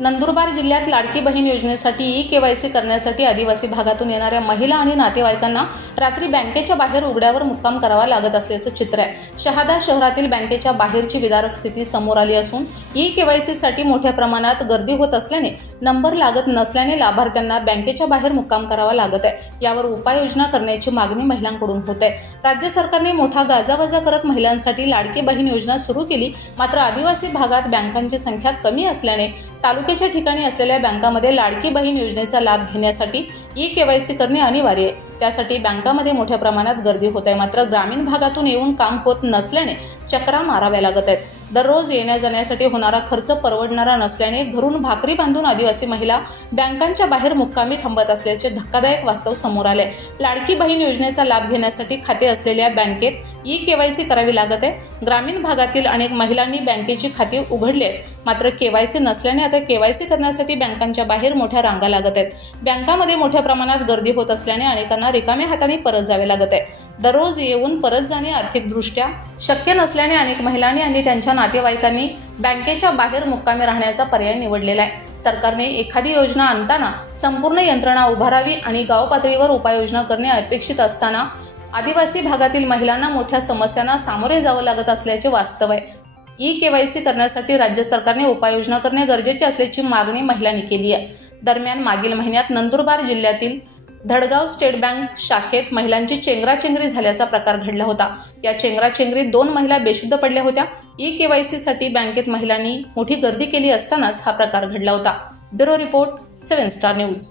नंदुरबार जिल्ह्यात लाडकी बहीण योजनेसाठी e KYC करण्यासाठी आदिवासी भागातून येणाऱ्या महिला आणि नातेवाईकांना रात्री बँकेच्या बाहेर उघड्यावर मुक्काम करावा लागत असल्याचं चित्र आहे. शहादा शहरातील बँकेच्या बाहेरची विदारक स्थिती समोर आली असून ई केवायसीसाठी मोठ्या प्रमाणात गर्दी होत असल्याने नंबर लागत नसल्याने लाभार्थ्यांना बँकेच्या बाहेर मुक्काम करावा लागत आहे. यावर उपाययोजना करण्याची मागणी महिलांकडून होत आहे. राज्य सरकारने मोठा गाजावाजा करत महिलांसाठी लाडकी बहीण योजना सुरू केली. मात्र आदिवासी भागात बँकांची संख्या कमी असल्याने तालुक्याच्या ठिकाणी असलेल्या बँकामध्ये लाडकी बहीण योजनेचा लाभ घेण्यासाठी ई केवायसी करणे अनिवार्य आहे. त्यासाठी बँकामध्ये मोठ्या प्रमाणात गर्दी होत आहे. मात्र ग्रामीण भागातून येऊन काम होत नसल्याने चक्रा माराव्या लागत आहेत. दररोज येण्या जाण्यासाठी होणारा खर्च परवडणारा नसल्याने घरून भाकरी बांधून आदिवासी महिला बँकांच्या बाहेर मुक्कामी थांबत असल्याचे धक्कादायक वास्तव समोर आले. लाडकी बहीण योजनेचा लाभ घेण्यासाठी खाते असलेल्या बँकेत ई केवायसी करावी लागत आहे. ग्रामीण भागातील अनेक महिलांनी बँकेची खाती उघडली आहेत मात्र केवायसी नसल्याने आता केवायसी करण्यासाठी बँकांच्या बाहेर मोठ्या रांगा लागत आहेत. बँकामध्ये मोठ्या प्रमाणात गर्दी होत असल्याने अनेकांना रिकाम्या हाताने परत जावे लागत आहे. दररोज येऊन परत जाणे आर्थिकदृष्ट्या शक्य नसल्याने अनेक महिलांनी आणि त्यांच्या नातेवाईकांनी बँकेच्या बाहेर मुक्कामी राहण्याचा पर्याय निवडलेला आहे. सरकारने एखादी योजना आणताना संपूर्ण यंत्रणा उभारावी आणि गाव पातळीवर उपाययोजना करणे अपेक्षित असताना आदिवासी भागातील महिलांना मोठ्या समस्यांना सामोरे जावं लागत असल्याचे वास्तव आहे. ई केवायसी करण्यासाठी राज्य सरकारने उपाययोजना करणे गरजेचे असल्याची मागणी महिलांनी केली आहे. दरम्यान मागील महिन्यात नंदुरबार जिल्ह्यातील धडगाव स्टेट बँक शाखेत महिलांची चेंगराचेंगरी झाल्याचा प्रकार घडला होता. या चेंगराचेंगरीत दोन महिला बेशुद्ध पडल्या होत्या. ई केवायसीसाठी बँकेत महिलांनी मोठी गर्दी केली असतानाच हा प्रकार घडला होता. Bureau report seven star news.